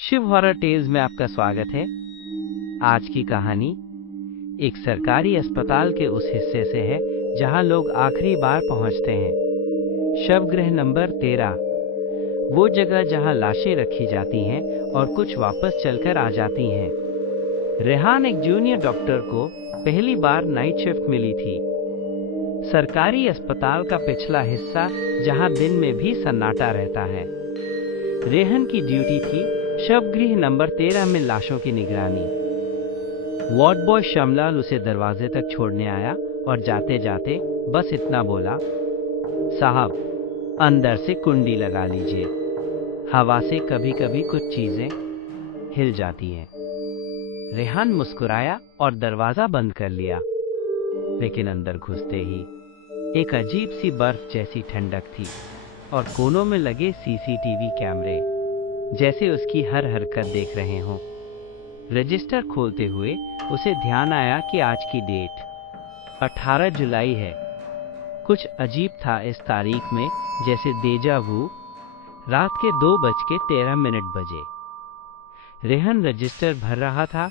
Shiv horror tales में आपका स्वागत है। आज की कहानी एक सरकारी अस्पताल के उस हिस्से से है जहां लोग आखिरी बार पहुंचते हैं। शवगृह नंबर 13, वो जगह जहां लाशें रखी जाती हैं और कुछ वापस चलकर आ जाती हैं। रेहान एक जूनियर डॉक्टर को पहली बार नाइट शिफ्ट मिली थी। सरकारी अस्पताल का पिछला हिस्सा जहां दिन में भी सन्नाटा रहता है। रेहान की ड्यूटी थी शवगृह नंबर 13 में लाशों की निगरानी। वार्ड बॉय श्यामलाल उसे दरवाजे तक छोड़ने आया और जाते जाते बस इतना बोला, साहब अंदर से कुंडी लगा लीजिए, हवा से कभी कभी कुछ चीजें हिल जाती हैं। रेहान मुस्कुराया और दरवाजा बंद कर लिया, लेकिन अंदर घुसते ही एक अजीब सी बर्फ जैसी ठंडक थी और कोनों में लगे सीसीटीवी कैमरे जैसे उसकी हर हरकत देख रहे हों। रजिस्टर खोलते हुए उसे ध्यान आया कि आज की डेट 18 जुलाई है। कुछ अजीब था इस तारीख में, जैसे देजा वू। रात के 2:13 बजे रेहान रजिस्टर भर रहा था,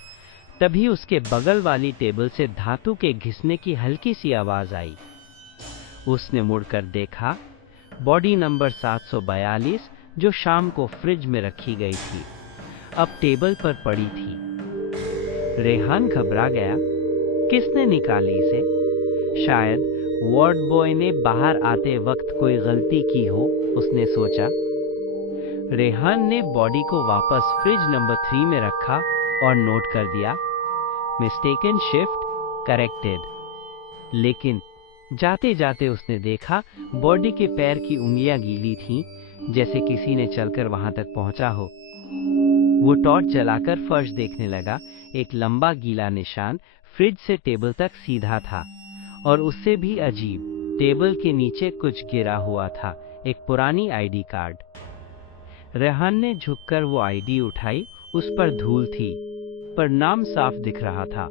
तभी उसके बगल वाली टेबल से धातु के घिसने की हल्की सी आवाज आई। उसने मुड़कर देखा, बॉडी नंबर 742 जो शाम को फ्रिज में रखी गई थी अब टेबल पर पड़ी थी। रेहान घबरा गया, किसने निकाली इसे? शायद वार्ड बॉय ने बाहर आते वक्त कोई गलती की हो, उसने सोचा। रेहान ने बॉडी को वापस फ्रिज नंबर 3 में रखा और नोट कर दिया, मिस्टेकन शिफ्ट करेक्टेड। लेकिन जाते जाते उसने देखा बॉडी के पैर की उंगलियां गीली थीं, जैसे किसी ने चलकर वहां तक पहुंचा हो। वो टॉर्च जलाकर फर्श देखने लगा। एक लंबा गीला निशान फ्रिज से टेबल तक सीधा था और उससे भी अजीब, टेबल के नीचे कुछ गिरा हुआ था, एक पुरानी आईडी कार्ड। रेहान ने झुककर वो आईडी उठाई। उस पर धूल थी, पर नाम साफ दिख रहा था,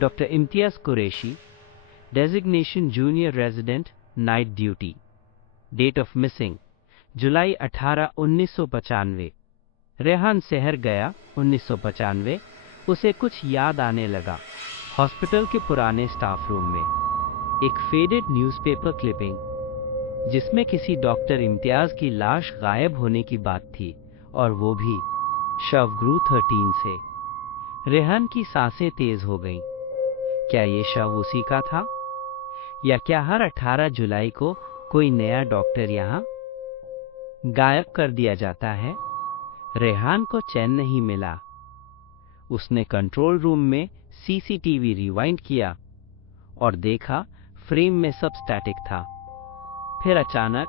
doctor Imtiaz Qureshi, designation junior resident, night duty. Date of missing July 18, 1995। Rehan शहर गया 1995। उसे कुछ याद आने लगा। हॉस्पिटल के पुराने स्टाफ रूम में एक फेडेड न्यूज़पेपर क्लिपिंग, जिसमें किसी डॉक्टर इम्तियाज की लाश गायब होने की बात थी, और वो भी शवगृह 13 से। रेहान की सांसें तेज हो गईं। क्या ये शव उसी का था, या क्या हर 18 जुलाई को कोई नया डॉक्टर यहाँ गायब कर दिया जाता है? रेहान को चैन नहीं मिला। उसने कंट्रोल रूम में सीसीटीवी रिवाइंड किया और देखा फ्रेम में सब स्टैटिक था। फिर अचानक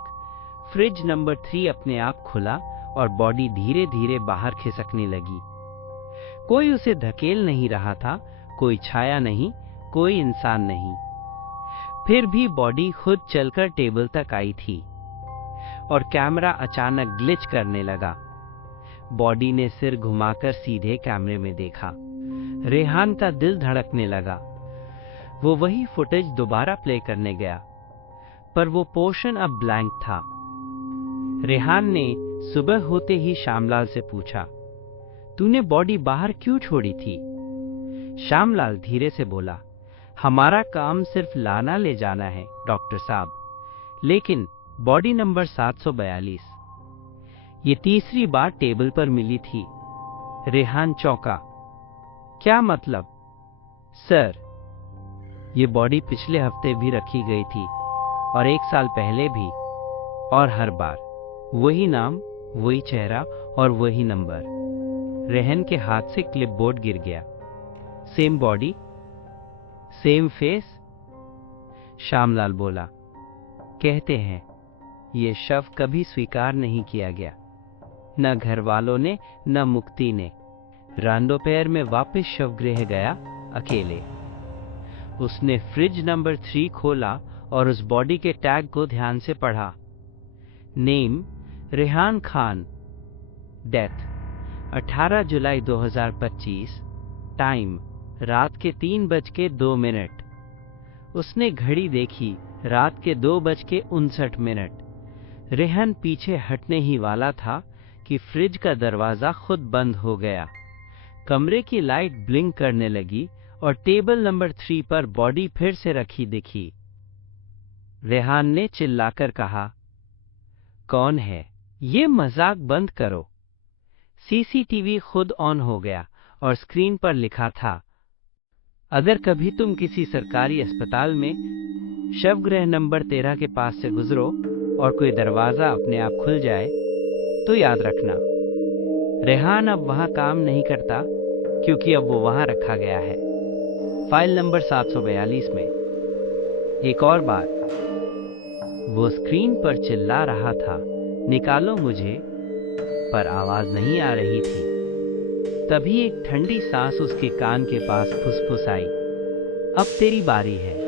फ्रिज नंबर 3 अपने आप खुला और बॉडी धीरे धीरे बाहर खिसकने लगी। कोई उसे धकेल नहीं रहा था, कोई छाया नहीं, कोई इंसान नहीं। फिर भी बॉडी खुद चलकर टेबल तक आई थी और कैमरा अचानक ग्लिच करने लगा। बॉडी ने सिर घुमाकर सीधे कैमरे में देखा। रेहान का दिल धड़कने लगा। वो वही फुटेज दोबारा प्ले करने गया, पर वो पोर्शन अब ब्लैंक था। रेहान ने सुबह होते ही श्यामलाल से पूछा, तूने बॉडी बाहर क्यों छोड़ी थी? श्यामलाल धीरे से बोला, हमारा काम सिर्फ लाना ले जाना है डॉक्टर साहब, लेकिन बॉडी नंबर 742 ये तीसरी बार टेबल पर मिली थी। रेहान चौंका। क्या मतलब? सर, ये बॉडी पिछले हफ्ते भी रखी गई थी और 1 साल पहले भी, और हर बार वही नाम, वही चेहरा और वही नंबर। रेहान के हाथ से क्लिपबोर्ड गिर गया। Same body, same face. Shyamlal बोला, कहते हैं ये शव कभी स्वीकार नहीं किया गया, न घर वालों ने न मुक्ति ने। रात में वापस शवगृह गया अकेले। उसने फ्रिज नंबर 3 खोला और उस बॉडी के टैग को ध्यान से पढ़ा। नेम रेहान खान, डेथ 18 जुलाई 2025, टाइम रात के 3:02। उसने घड़ी देखी, रात के 2:59। रेहान पीछे हटने ही वाला था कि फ्रिज का दरवाजा खुद बंद हो गया। कमरे की लाइट ब्लिंक करने लगी और टेबल नंबर 3 पर बॉडी फिर से रखी दिखी। रेहान ने चिल्लाकर कहा, कौन है? ये मजाक बंद करो। सीसीटीवी खुद ऑन हो गया और स्क्रीन पर लिखा था, अगर कभी तुम किसी सरकारी अस्पताल में शवगृह नंबर 13 के पास से गुजरो और कोई दरवाजा अपने आप खुल जाए तो याद रखना। रेहान अब वहां काम नहीं करता क्योंकि अब वो वहां रखा गया है, फाइल नंबर 742 में। एक और बात, वो स्क्रीन पर चिल्ला रहा था, निकालो मुझे, पर आवाज नहीं आ रही थी। तभी एक ठंडी सांस उसके कान के पास फुसफुसाई, अब तेरी बारी है।